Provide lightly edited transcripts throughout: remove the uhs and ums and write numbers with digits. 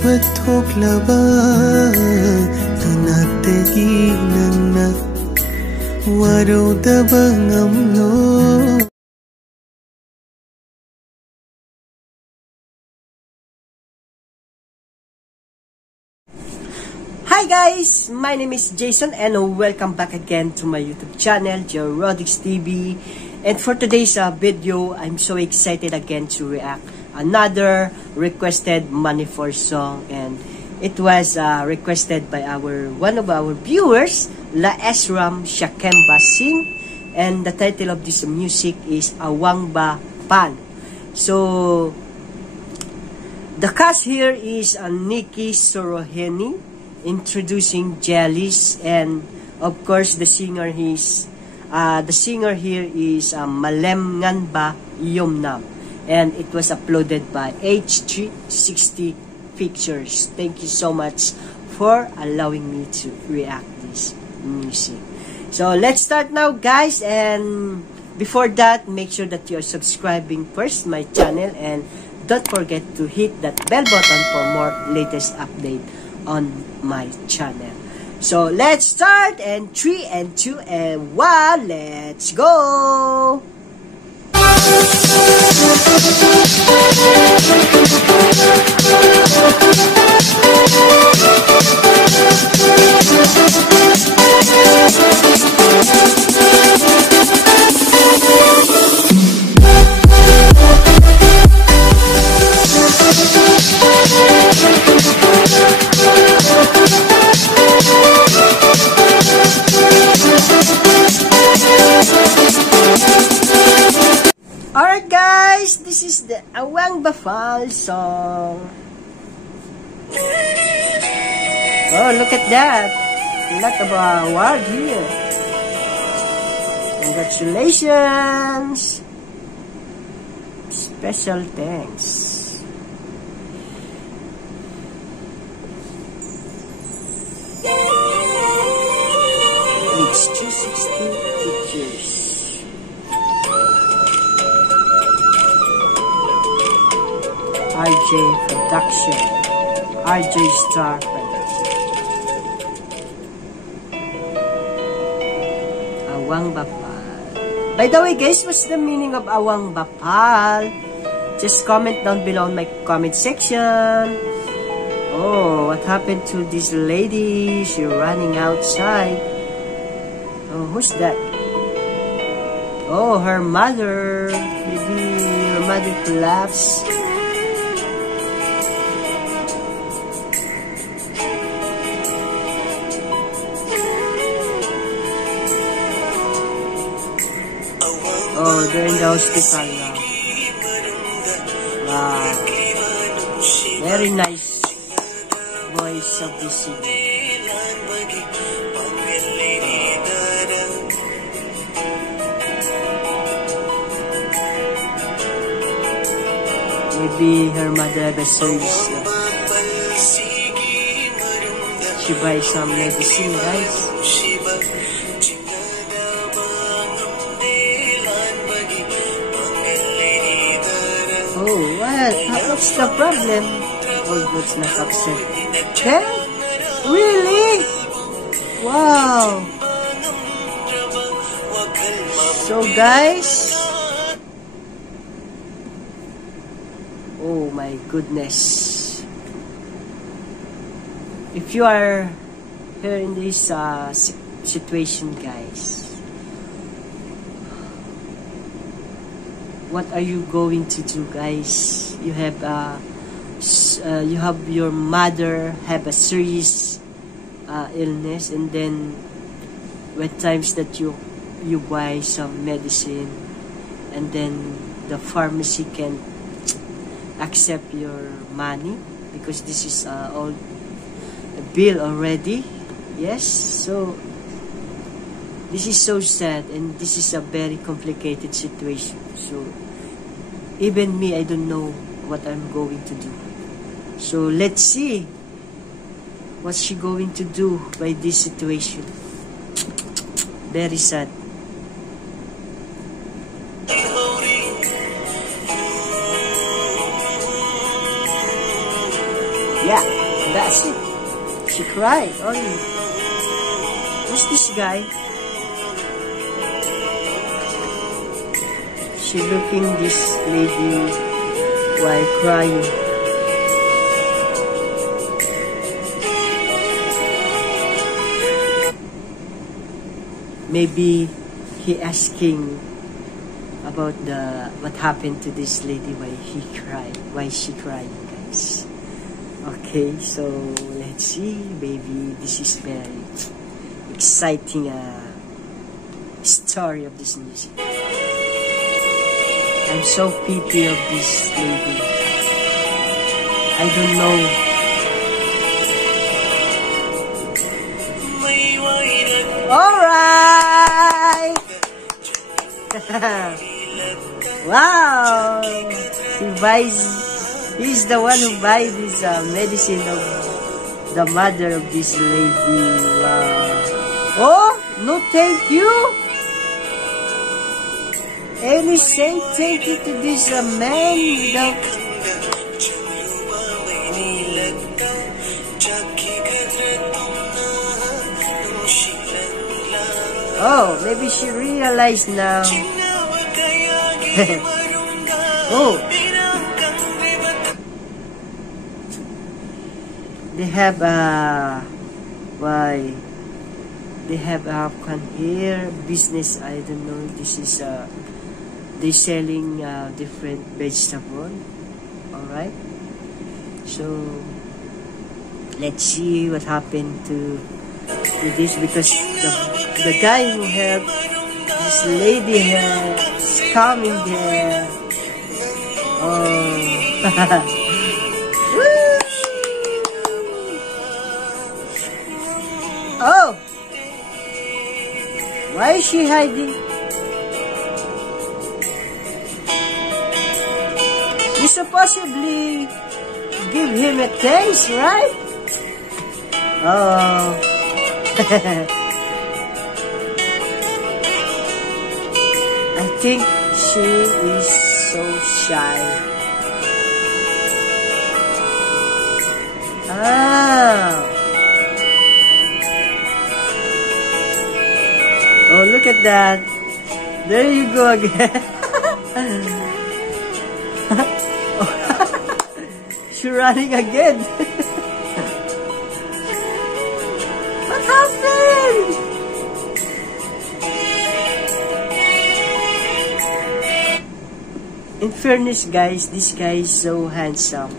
थोक्लबा तनातेगी Nanna warodaba ngamlo. Hi guys, my name is Jason and welcome back again to my YouTube channel, Jorodix TV. And for today's video, I'm so excited again to react another requested Money for song, and it was requested by one of our viewers, La Esram Shakemba Singh, and the title of this music is Awang Ba Pan. So the cast here is Nikki Soroheni introducing Jellies, and of course the singer here is Malem Nganba Yomnam, and it was uploaded by H360 Pictures. Thank you so much for allowing me to react this music. So let's start now guys, and before that, make sure that you're subscribing first my channel, and don't forget to hit that bell button for more latest update on my channel. So let's start, and 3 and 2 and 1, let's go. Alright guys, this is the Awang Ba Pan song. Oh, look at that. A lot of award here. Congratulations. Special thanks. It's 260 Pictures. RJ Production, RJ Star Production. Awang Ba Pan. By the way guys, what's the meaning of Awang Ba Pan? Just comment down below in my comment section. Oh, what happened to this lady? She's running outside. Oh, who's that? Oh, her mother. Maybe her mother collapsed. Oh, they're in the hospital now. Wow. Very nice voice of the singer. Maybe her mother had a service. She buys some medicine, guys. Oh, what? What's the problem? Old goods not accepted. Okay? Really? Wow. So guys, oh my goodness. If you are here in this situation guys, what are you going to do guys? You have your mother have a serious illness, and then when times that you buy some medicine, and then the pharmacy can accept your money because this is all a bill already. Yes, so this is so sad, and this is a very complicated situation. So even me, I don't know what I'm going to do. So let's see what's she going to do by this situation. Very sad. Yeah. That's it. She cried only. Who's this guy? She looking this lady while crying. Maybe he asking about what happened to this lady, why she crying, guys. Okay, so let's see. Maybe this is very exciting story of this music. I'm so pity of this lady. I don't know. Alright! Wow! He's the one who buys this medicine of the mother of this lady. Wow! Oh! No thank you! Any say thank you to this man without... Oh, maybe she realized now. Oh. They have why? They have here business. I don't know. This is they selling different vegetable. All right. So let's see what happened to this, because the guy who helped this lady here is coming there. Oh. Oh. Why is she hiding? You supposedly give him a taste, right? Oh. I think she is so shy. Ah. Oh, look at that. There you go again. She's running again. What happened? In fairness, guys, this guy is so handsome.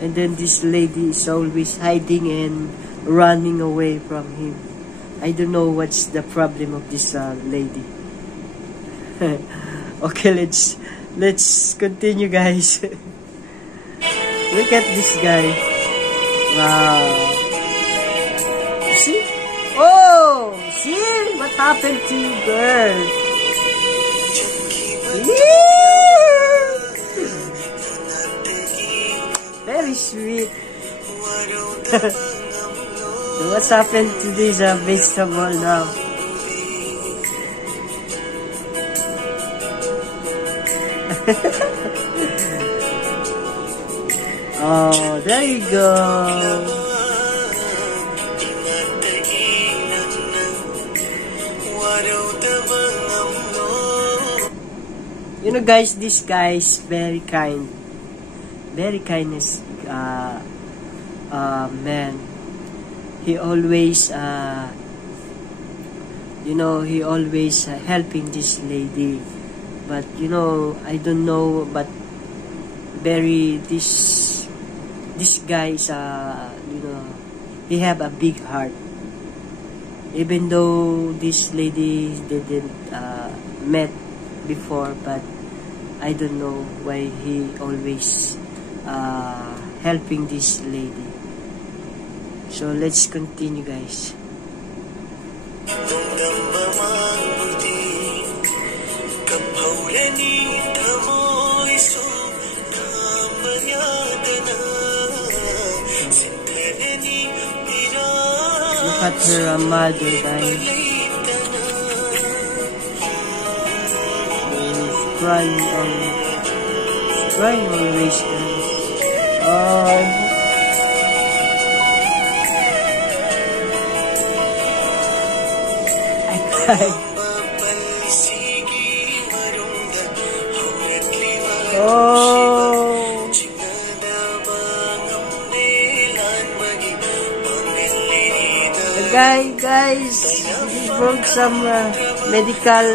And then this lady is always hiding and running away from him. I don't know what's the problem of this lady. Okay, let's continue, guys. Look at this guy. Wow. See? Oh, see what happened to you, girl? Very sweet. So what's happened to this vegetable now? Oh, there you go. You know, guys, this guy is very kind. Very kindness man. He always you know, he always helping this lady. But you know, I don't know, but this guy is you know, he have a big heart. Even though this lady didn't met before, but I don't know why he always helping this lady. So let's continue, guys. Look at her mother, guys. She's crying always, guys. Oh. Oh, the guys, he brought some medical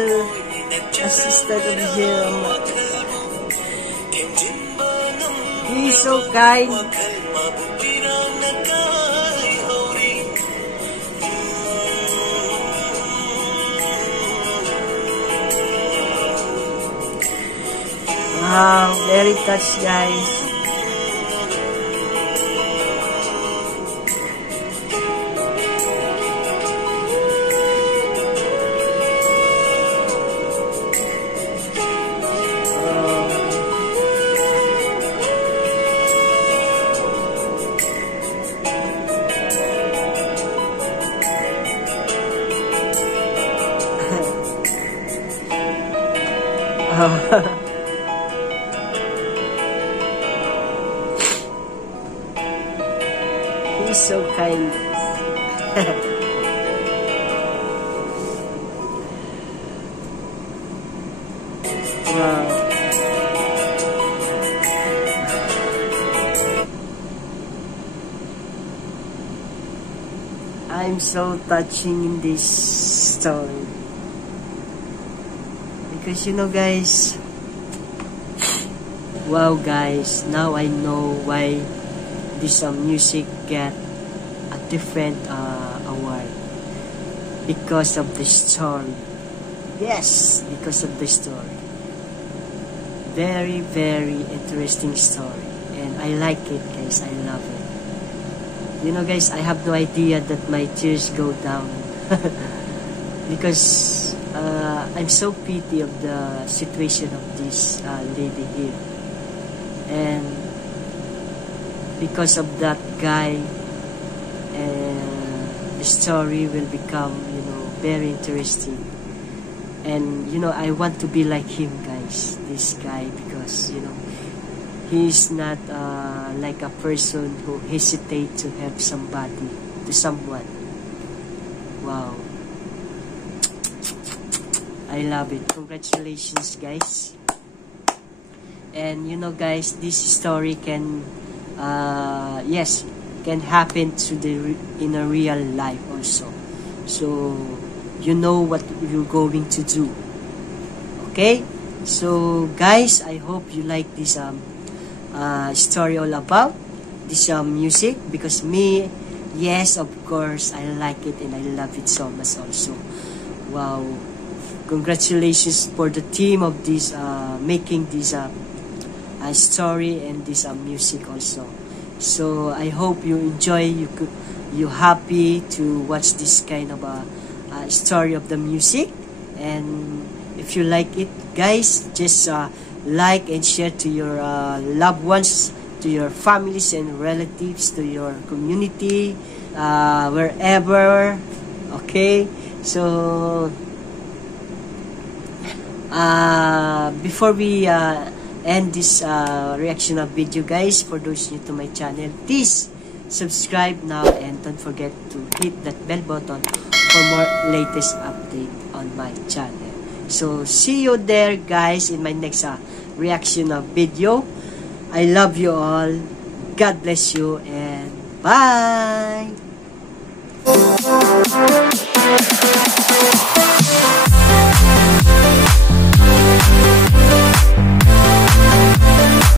assistant over here. He's so kind. Wow, very touched, guys. He's so kind. Wow. I'm so touching in this story. Because you know, guys, wow, guys, now I know why this music get a different award, because of the story. Yes, because of the story. Very, very interesting story, and I like it, guys. I love it. You know, guys, I have no idea that my tears go down because I'm so pity of the situation of this lady here, and because of that guy, the story will become, you know, very interesting. And you know, I want to be like him, guys, this guy, because you know, he's not like a person who hesitate to help somebody, to someone. Wow, I love it. Congratulations, guys. And you know, guys, this story can yes, can happen to in a real life also. So you know what you're going to do. Okay, so guys, I hope you like this story all about this music, because me, yes, of course, I like it and I love it so much also. Wow, congratulations for the team of this making this story and this music also. So I hope you enjoy, you happy to watch this kind of story of the music. And if you like it, guys, just like and share to your loved ones, to your families and relatives, to your community, wherever. Okay, so before we end this reaction of video, guys, for those new to my channel, please subscribe now and don't forget to hit that bell button for more latest update on my channel. So see you there, guys, in my next reaction of video. I love you all. God bless you, and bye.